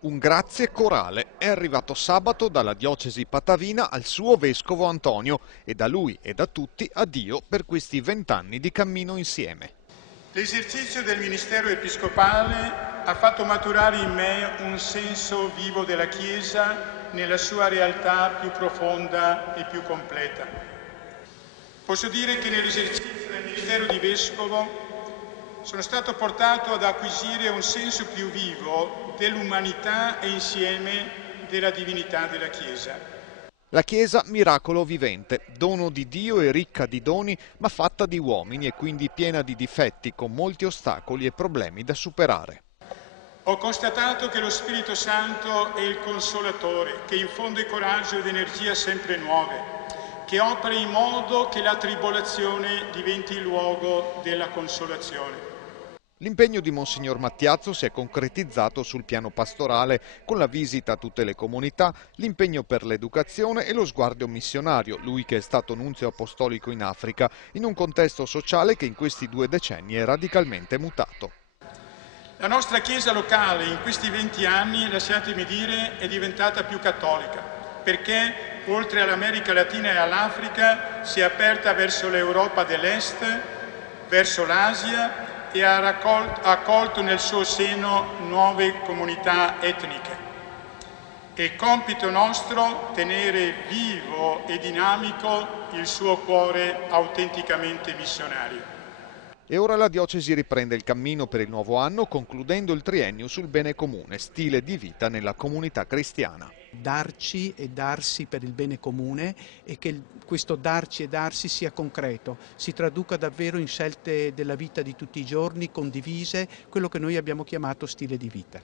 Un grazie corale è arrivato sabato dalla diocesi patavina al suo vescovo Antonio e da lui e da tutti a Dio per questi 20 anni di cammino insieme. L'esercizio del ministero episcopale ha fatto maturare in me un senso vivo della Chiesa nella sua realtà più profonda e più completa. Posso dire che nell'esercizio del ministero di vescovo sono stato portato ad acquisire un senso più vivo dell'umanità e insieme della divinità della Chiesa. La Chiesa, miracolo vivente, dono di Dio e ricca di doni, ma fatta di uomini e quindi piena di difetti, con molti ostacoli e problemi da superare. Ho constatato che lo Spirito Santo è il consolatore, che infonde coraggio ed energia sempre nuove, che opera in modo che la tribolazione diventi il luogo della consolazione. L'impegno di Monsignor Mattiazzo si è concretizzato sul piano pastorale con la visita a tutte le comunità, l'impegno per l'educazione e lo sguardo missionario, lui che è stato nunzio apostolico in Africa, in un contesto sociale che in questi 2 decenni è radicalmente mutato. La nostra Chiesa locale in questi 20 anni, lasciatemi dire, è diventata più cattolica, perché oltre all'America Latina e all'Africa si è aperta verso l'Europa dell'Est, verso l'Asia e ha accolto nel suo seno nuove comunità etniche. È compito nostro tenere vivo e dinamico il suo cuore autenticamente missionario. E ora la diocesi riprende il cammino per il nuovo anno concludendo il triennio sul bene comune, stile di vita nella comunità cristiana. Darci e darsi per il bene comune e che questo darci e darsi sia concreto, si traduca davvero in scelte della vita di tutti i giorni condivise, quello che noi abbiamo chiamato stile di vita.